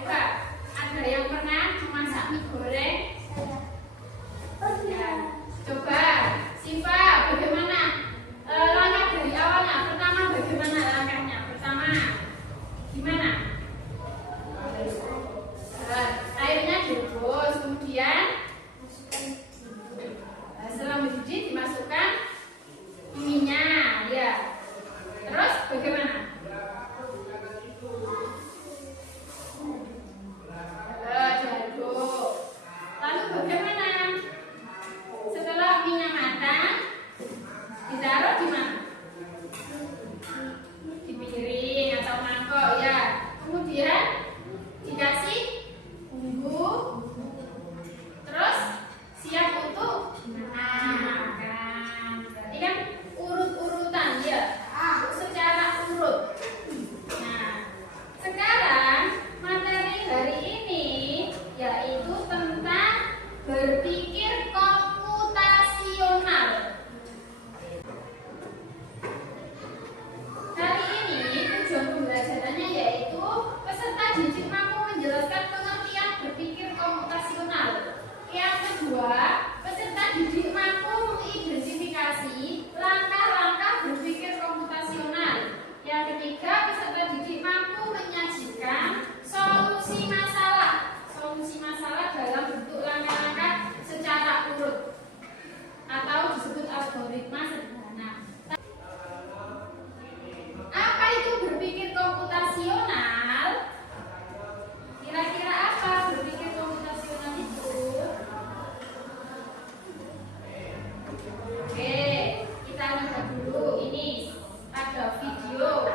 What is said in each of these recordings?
coba. Ada yang pernah memasak mie goreng? Ya. Coba, Siva, bagaimana langkah dari awalnya? Pertama, bagaimana langkahnya? Pertama, gimana? Airnya direbus, kemudian setelah mendidih dimasukkan minyak, ya. Terus bagaimana? Diaduk. Lalu bagaimana? Setelah minyak matang, ditaruh di mana? Di piring atau mangkok, ya. Kemudian dikasih bumbu, terus siap untuk makan. Berarti kan urut-urutan, ya, secara urut. Nah, sekarang materi hari ini yaitu tentang berpikir komputasional. Kali ini tujuan pembelajarannya yaitu peserta didik mampu menjelaskan pengertian berpikir komputasional. Yang kedua, peserta didik mampu mengidentifikasi langkah-langkah berpikir komputasional. Yang ketiga, peserta didik mampu menyajikan solusi masalah dalam bentuk langkah-langkah secara urut atau disebut algoritma sederhana. Apa itu berpikir komputasional? Kira-kira apa berpikir komputasional itu? Oke, kita lihat dulu. Ini ada video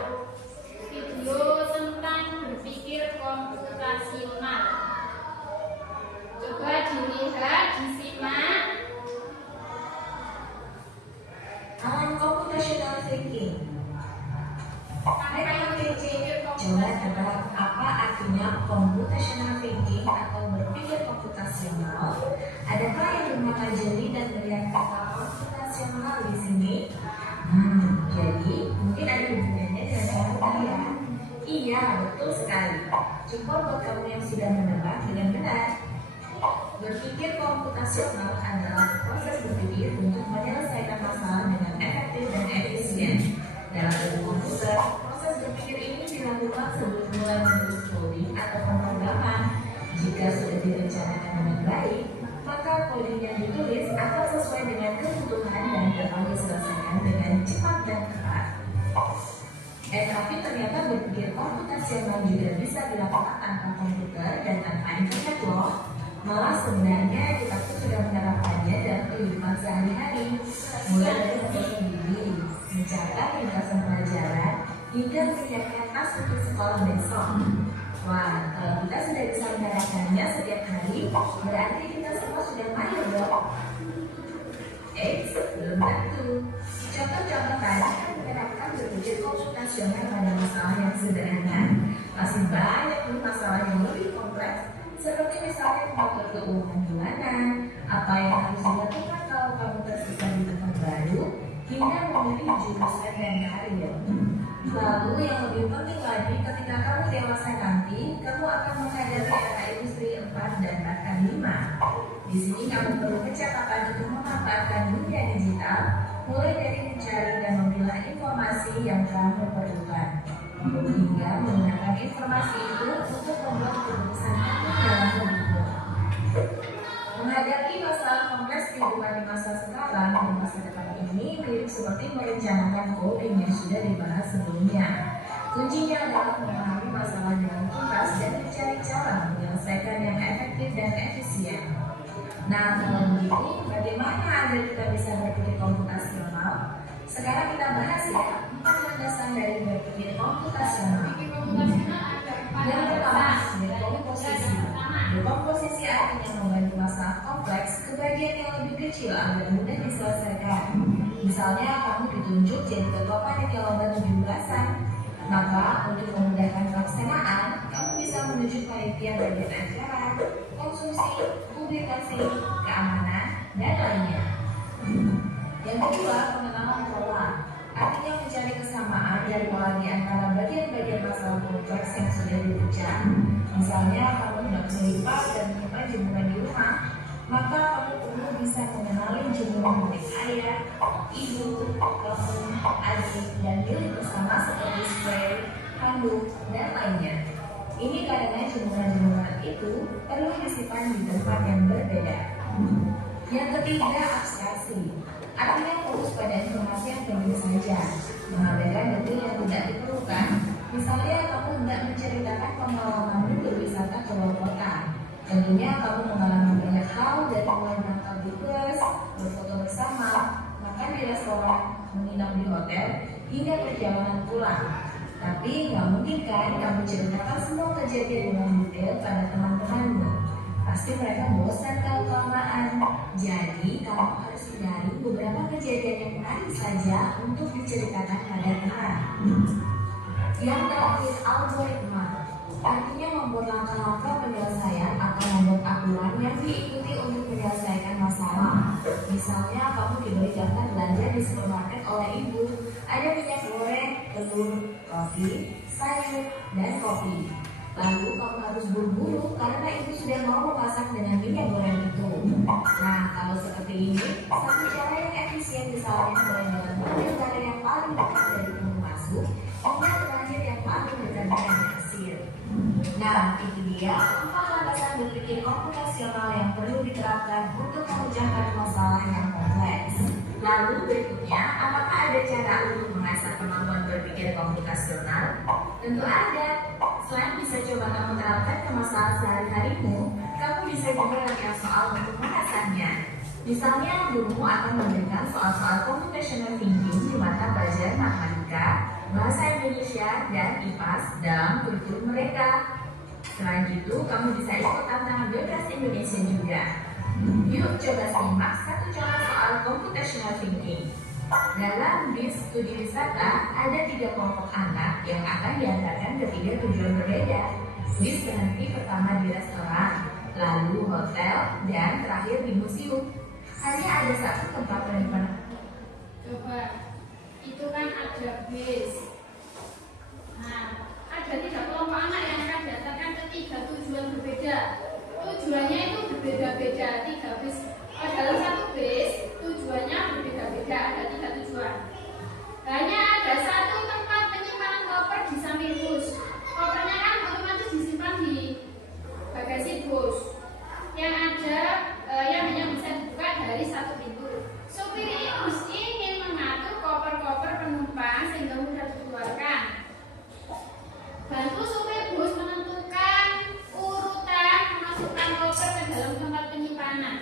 tentang berpikir komputasional. Coba dilihat, disimak. Computational thinking. Coba tebak apa artinya computational thinking atau berpikir komputasional. Adakah yang mempelajari dan melihat kata komputasional di sini? Jadi mungkin ada hubungannya dengan cara kalian. Iya, betul sekali. Cukup buat kamu yang sudah menebak dengan benar. Berpikir komputasional adalah proses berpikir untuk menyelesaikan masalah dengan efektif dan efisien. Dalam ilmu komputer, proses berpikir ini dilakukan sebelum mulai menulis coding atau pemrograman. Jika sudah direncanakan dengan baik, maka coding yang ditulis akan sesuai dengan kebutuhan dan dapat diselesaikan dengan cepat dan tepat. Tapi ternyata berpikir komputasional juga bisa dilakukan tanpa komputer dan tanpa internet loh. Malah sebenarnya kita pun sudah menerapkannya dalam kehidupan sehari-hari, mulai dari membuat diri, mencatat ringkasan pelajaran, hingga menyiapkan tas untuk sekolah besok. Wah, kalau kita sudah bisa menerapkannya setiap hari, berarti kita semua sudah mahir dong. Belum tentu. Contoh-contoh tadi kan menerapkan berpikir komputasional pada masalah yang sederhana. Masih banyak nih masalah yang lebih kompleks, seperti misalnya mengatur keuangan bulanan, apa yang harus dilakukan kalau kamu tersisa di tempat baru, hingga memilih jurusan dan karir. Lalu yang lebih penting lagi, ketika kamu dewasa nanti, kamu akan menghadapi era industri 4 dan bahkan 5. Di sini kamu perlu kecepatan untuk memanfaatkan dunia digital, mulai dari mencari dan memilah informasi yang kamu perlukan, hingga menggunakan informasi itu untuk membuat keputusan kamu dalam hidupmu. Menghadapi masalah kompleks kehidupan di masa sekarang dan masa depan ini mirip seperti merencanakan coding yang sudah dibahas sebelumnya. Kuncinya adalah memahami masalah dengan tuntas dan mencari cara menyelesaikan yang efektif dan efisien. Nah, kalau begitu, bagaimana agar kita bisa berpikir komputasional? Sekarang kita bahas ya, 4 landasan dari berpikir komputasional. Yang pertama, dekomposisi. Dekomposisi artinya membagi masalah kompleks ke bagian yang lebih kecil agar mudah diselesaikan. Misalnya, kamu ditunjuk jadi ketua panitia lomba 17-an. Maka, untuk memudahkan pelaksanaan, kamu bisa menunjuk panitia bagian acara, konsumsi, publikasi, keamanan, dan lainnya. Yang kedua, pengenalan pola. artinya mencari kesamaan dari pola di antara bagian-bagian masalah kompleks yang sudah dipecah. Misalnya, kamu hendak melipat dan menyimpan jemuran di rumah, maka kamu perlu bisa mengenali jemuran milik ayah, ibu, kamu, adik, dan milik bersama seperti spray, handuk, dan lainnya. Ini karena jemuran-jemuran itu perlu disimpan di tempat yang berbeda. Yang ketiga, abstraksi. Artinya fokus pada informasi yang penting saja, mengabaikan detail yang tidak diperlukan. Misalnya, kamu hendak menceritakan pengalamanmu berwisata ke luar kota. Tentunya kamu mengalami banyak hal dari mulai berangkat di bus, berfoto bersama, makan di restoran, menginap di hotel, hingga perjalanan pulang. Tapi nggak mungkin kan kamu ceritakan semua kejadian dengan detail pada teman-temanmu. Pasti mereka bosan kalau kelamaan. Jadi kamu harus hindari beberapa kejadian yang menarik saja untuk diceritakan pada teman. Yang terakhir, algoritma. Artinya membuat langkah-langkah penyelesaian atau membuat aturan yang diikuti untuk menyelesaikan masalah. Misalnya kamu diberi daftar belanja di supermarket oleh ibu. Ada minyak goreng, telur, roti, sayur, dan kopi. Lalu kamu harus buru-buru karena ibu sudah mau memasak dengan minyak goreng itu. Nah, kalau seperti ini, satu cara yang efisien misalnya mulai dengan mengambil yang paling dekat dari pintu masuk hingga terakhir yang paling dekat dengan kasir. Nah, itu dia 4 landasan berpikir komputasional yang perlu diterapkan untuk memecahkan masalah yang kompleks. Lalu berikutnya, apakah ada cara untuk mengasah kemampuan berpikir komputasional? Tentu ada. Selain bisa coba kamu terapkan ke masalah sehari-harimu, kamu bisa juga latihan soal untuk mengasahnya. Misalnya, gurumu akan memberikan soal-soal computational thinking di mata pelajaran matematika, bahasa Indonesia, dan IPAS dalam kurikulum mereka. Selain itu, kamu bisa ikut tantangan bebas Indonesia juga. Yuk coba simak satu contoh soal computational thinking. Dalam bis studi wisata, ada 3 kelompok anak yang akan diantarkan ke 3 tujuan berbeda. Bis berhenti pertama di restoran, lalu hotel, dan terakhir di museum. Hanya ada satu tempat penyimpanan. Coba, itu kan ada bis. Nah, ada 3 kelompok anak yang akan diantarkan ke 3 tujuan berbeda. Tujuannya itu berbeda-beda, 3 bis. Dalam satu bis, tujuannya berbeda-beda, ada 3 tujuan. Hanya ada satu tempat penyimpanan koper di samping bus. Kopernya kan otomatis disimpan di bagasi bus. Yang ada, yang hanya bisa dibuka dari satu pintu. Supir bus ingin mengatur koper-koper penumpang sehingga mudah dikeluarkan. Bantu supir bus menentukan urutan memasukkan koper ke dalam tempat penyimpanan.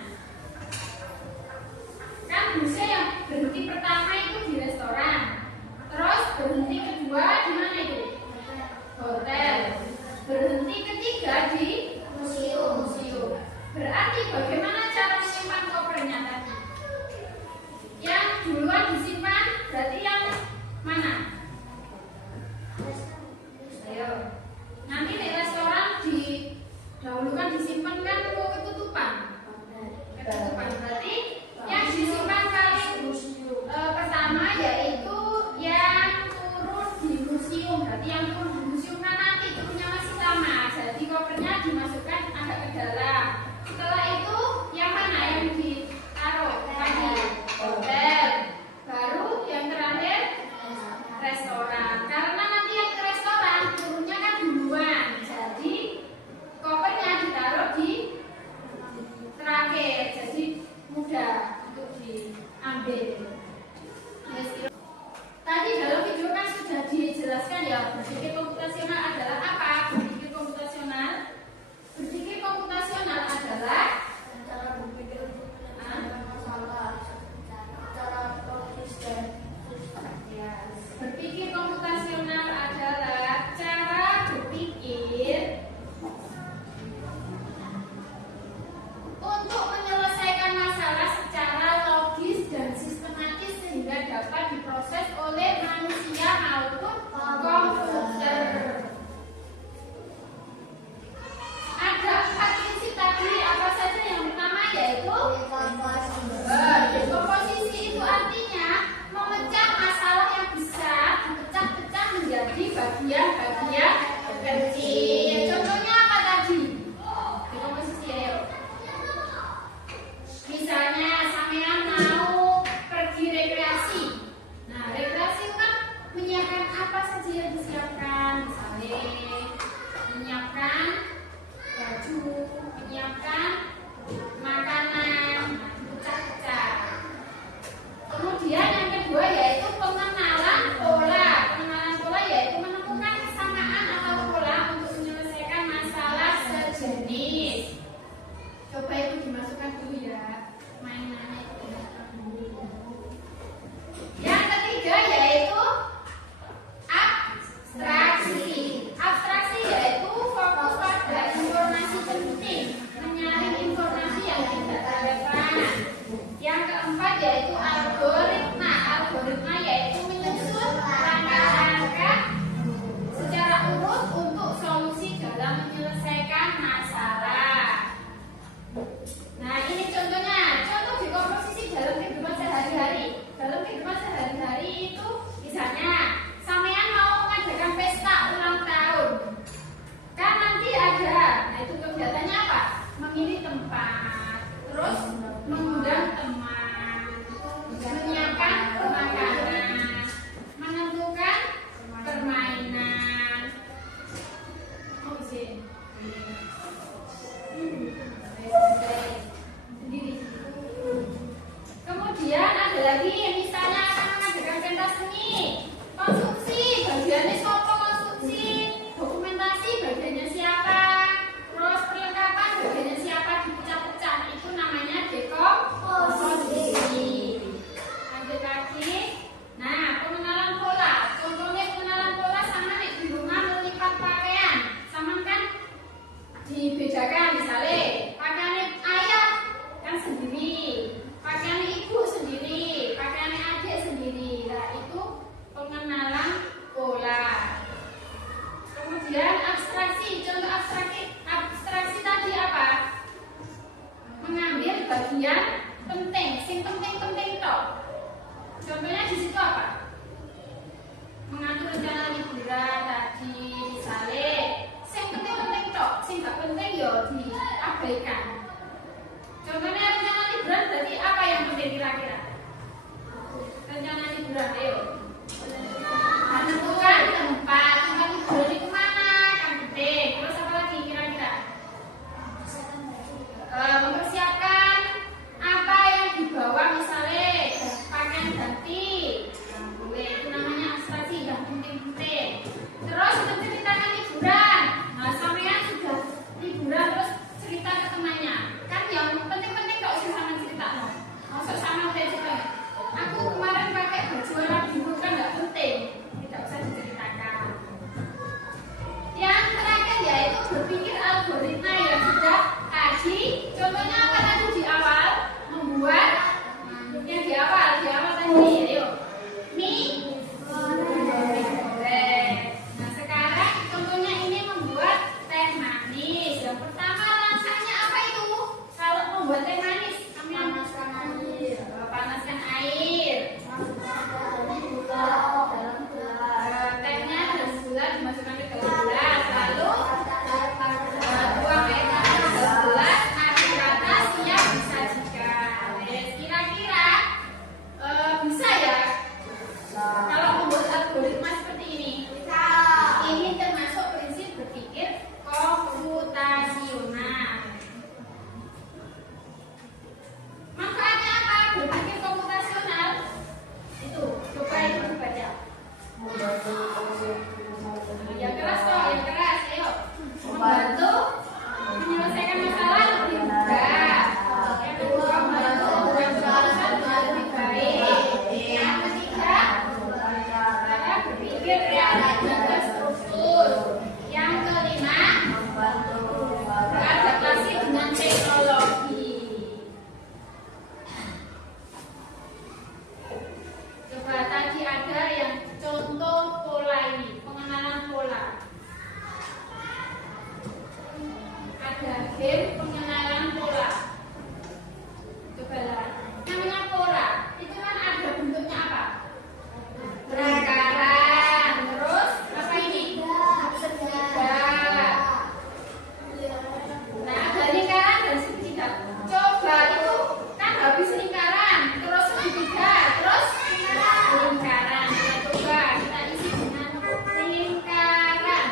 Coba itu dimasukkan dulu ya, mainannya itu dimasukkan dulu. Yang ketiga yaitu abstraksi. Abstraksi yaitu fokus pada informasi penting, menyaring informasi yang tidak relevan. Yang keempat yaitu algoritma. Algoritma yaitu menyusun langkah-langkah secara urut untuk solusi dalam menyelesaikan masalah. Nah, ini contohnya, contoh di komposisi dalam kehidupan sehari-hari. Dalam kehidupan sehari-hari itu misalnya sampean mau mengadakan pesta ulang tahun. Kan nanti ada, nah itu kegiatannya apa? Memilih tempat, terus mengundang teman, menyiapkan makanan, menentukan permainan. Oh, sih. Sendiri. Kemudian ada lagi misalnya akan mengadakan pentas seni, konsumsi, bagiannya sopo konsumsi, dokumentasi bagiannya siapa, terus perlengkapan bagiannya siapa dipecah-pecah, itu namanya dekomposisi. Lanjut lagi. Nah, pengenalan pola. Contohnya pengenalan pola sama nih di rumah melipat pakaian. Sama kan dibedakan misalnya pakaian ayah kan sendiri, pakaian ibu sendiri, pakaian adik sendiri. Nah, itu pengenalan pola. Kemudian abstraksi. Contoh abstraksi tadi apa? Mengambil bagian penting, sing penting toh. Contohnya di situ apa? Mengatur rencana liburan tadi misalnya sing penting toh, sing gak penting yo diabaikan. Contohnya rencana liburan berarti apa yang penting kira-kira? Rencana liburan, ayo. Menentukan tempat liburan itu mana kan penting. Terus apa lagi kira-kira? Mempersiapkan apa yang dibawa misalnya pakaian ganti. Itu namanya abstraksi yang penting-penting. Terus menceritakan liburan. Nah, sampean sudah liburan terus cerita ke temannya. Kan yang penting-penting kok sih sama cerita. Masuk sama udah cerita. Aku kemarin pakai baju warna biru kan nggak penting. Tidak usah diceritakan. Yang terakhir yaitu berpikir algoritma yang sudah tadi. Contohnya apa tadi di awal? Membuat yang di awal tadi. Ayo. Mie goreng. Nah, sekarang contohnya ini membuat teh manis. Yang pertama langkahnya apa itu? Kalau membuat teh manis, kami panaskan air. Tehnya dan gula dimasukkan ke dalam gelas. Lalu tuang air panas ke dalam gelas. Aduk rata siap disajikan. Kira-kira bisa ya? Kalau membuat algoritma seperti ini, ini termasuk prinsip berpikir komputasional. Manfaatnya apa? Berpikir komputasional itu, coba itu dibaca. Yang keras toh, yang keras, ayo. Membantu menyelesaikan masalah lebih mudah. Yang kedua, membantu membuat keputusan dengan lebih baik. Yang ketiga, cara berpikir realistis dan terstruktur. Yang kelima, beradaptasi dengan teknologi. Coba tadi ada yang contoh pola ini, pengenalan pola. Ada game pengenalan pola. Coba lah, namanya pola. Itu kan ada bentuknya apa? Lingkaran. Terus apa ini? Segitiga. Nah, ada lingkaran dan segitiga. Coba itu kan habis lingkaran, terus segitiga, terus lingkaran. Nah, coba kita isi dengan lingkaran.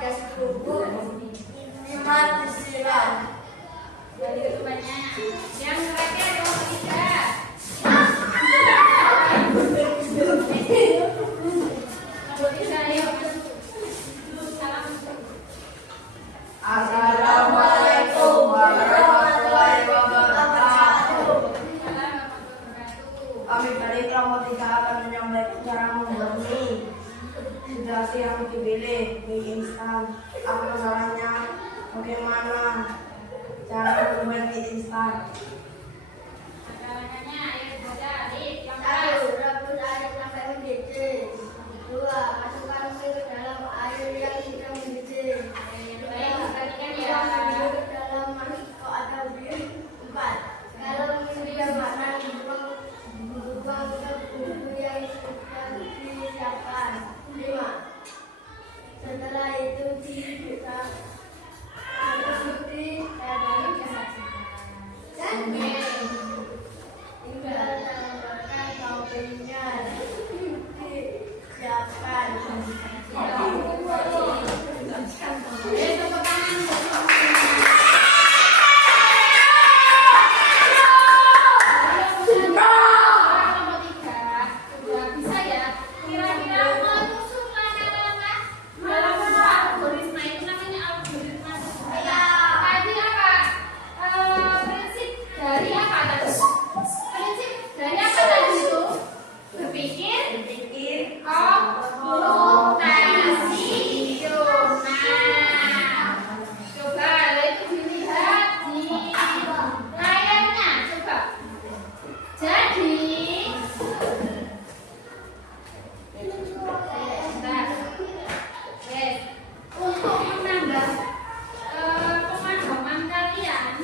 Dari ketuanya. Yang terakhir nomor 3. Nomor 3 ayo. Salam. Assalamualaikum warahmatullahi wabarakatuh. Salam wabarakatuh. Kami dari kelompok 3 akan menyampaikan cara membuat mie. Situasi yang dipilih mie instan. Apa caranya? Bagaimana cara membuat mie instan? Caranya ayo baca. Yang Satu, keras. rebus air sampai mendidih. Dua, masukkan mie ke dalam air yang sudah mendidih. Yang baik perhatikan ya. Tuang mie ke dalam mangkok atau piring. Empat, kalau mie sudah matang, buang ke bumbu yang sudah disiapkan. Lima, setelah itu dibuka putih dan tinggal tambahkan toppingnya. Siapkan. Tepuk tangan. Nomor 3 sudah bisa ya. Kira-kira menusuk langkah-langkah dalam algoritma itu namanya algoritma sederhana. Tadi apa? Prinsip dari apa tadi? Prinsip dari apa tadi itu? Berpikir komputasional. Coba itu dilihat di layarnya. Coba. Jadi, bentar. Wes, untuk menambah pemahaman kalian,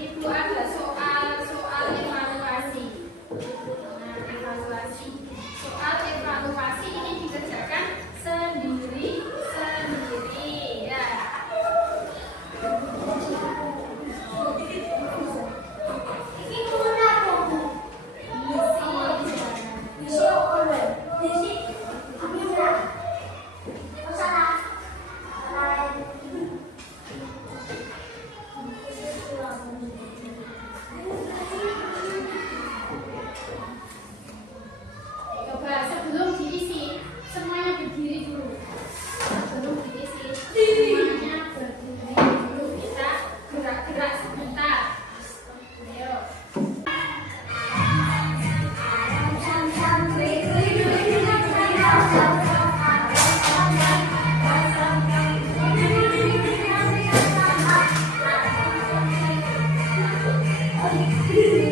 itu ada soal evaluasi. Nah, evaluasi. Soal evaluasi ini dikerjakan sendiri ya. Coba sebelum diisi, semuanya berdiri dulu. Sebelum diisi, semuanya berdiri dulu. Kita gerak-gerak sebentar. Ayo. Thank you.